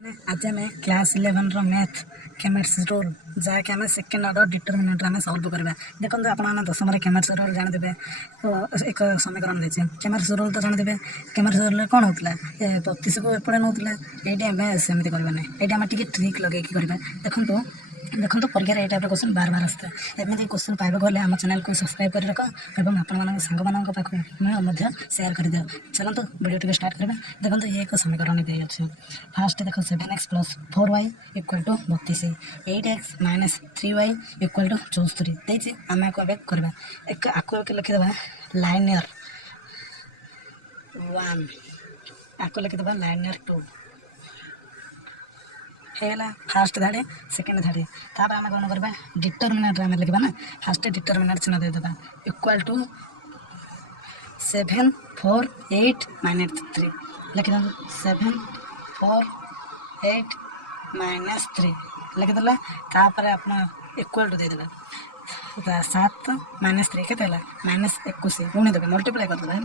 आज आम class 11 math केमेट्स rule जहाँकि आम सेकेंड ऑर्डर डिटरमिनेंट आम सल्व करवा। देखो आपने दशम केमेट्स रूल जानते एक समीकरण देती केमेट्स रूल तो जानते केमेट्स रूल कौन होता है 32 को एपटे नौला ये सेमती करवाना ये आम टे ट्रिक लगे देखो देखो परीक्षा ये टाइप क्वेश्चन बार बार आसता है एमती क्वेश्चन पाइबा गले आम चैनल को सब्सक्राइब कर रख और आपण सांग पाखु सेयार कर दियो। चलते वीडियो टी स्टार्ट करें। देखो ये एक समीकरण दे अच्छे फास्ट देख 7x + 4y = 32 8x - 3y = 64 देती आम आपको करवा एक आपको लिखिदेवा लाइनियर 1 आपको लिखिदेवा लाइनियर 2 है फास्ट धाड़ी सेकेंड धाड़ी तापर आम कौन करवा डिटरमिनेंट आम लिखा ना फास्ट डिटरमिनेंट चिन्ह देदेबा = 7 4 8 - 3 लिखिद 7 4 8 - 3 लिखिदेला तापर आप इक्वल टू देदेबा 7 - 3 के -21 गुणी देवे मल्टीप्लाई करदे है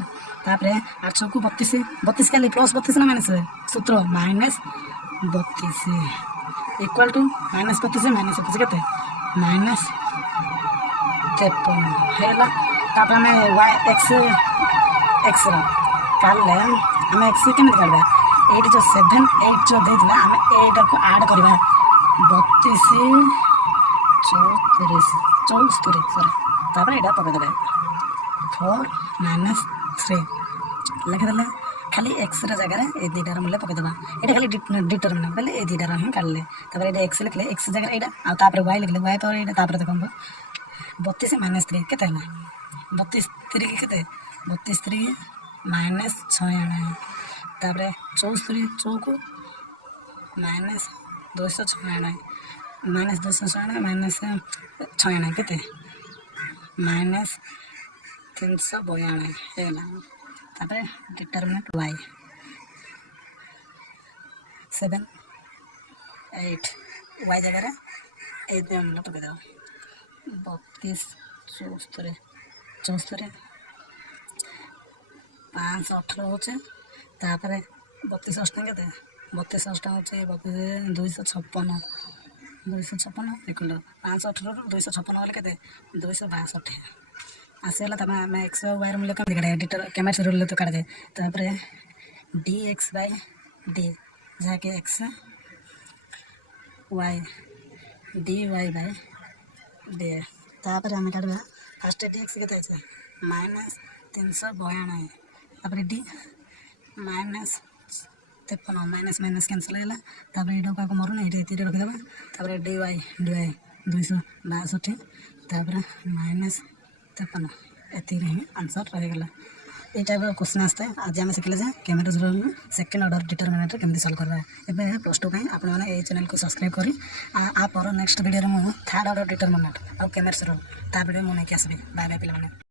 तापर 8 को 32 32 के +32 ना माइनस सूत्र -32 इक्वल टू -32 - 32 के -53 है तापर आम x काले आम x केमी काढ़ा ये जो 7 8 जो देता आम एटा को आड करवा 32 34 सॉरी तापर यहाँ पकईदे 4 - 3 लिखिदेला खाली एक्स जगह ये दुटार मूल्य पकईदेवा ये खाली डिटरमिनेंट बोले ये दुटार हिं काढ़ले तापर एक्स लिखले एक्स जगह यहाँ आउे वाई लिखले वाई पर यहाँ देखो 32 - 3 के 32 3 के 32 3 -6 तापर 64 चौक -206 -206 -6 के 392 तापर डिटरमिनेंट y 7 8 y जगह ये मूल्य पकईदेव 32 64 64 518 हो 32 अष्टम के 32 अष्टम हो 256 इक्वल 518 256 गले के 262 आसगला तब आम एक्स वाई मूल्य कमी काढ़ा डिटर केमेट्स रूल तो काढ़े तापर dx/d जहाँकि एक्स वाई dy/d तापर आम काढ़ा फास्ट dx के -392 तापर d -53 माइनस कैंसल है तापर ये मरुना ये रखीदे तापर dy 262 तापर -53 एति ही आंसर रहेगा। ये टाइप क्वेश्चन आसता है आज आम शिखले केमेट्स रूल सेकेंड ऑर्डर डिटरमिनेंट केमती सल्व करवा एवं +2 आपने चैनल को सब्सक्राइब करी आप नेक्स्ट वीडियो में थर्ड ऑर्डर डिटरमिनेंट और केमेट्स रूल ता वीडियो मुझे आसबि बाय बाय पे।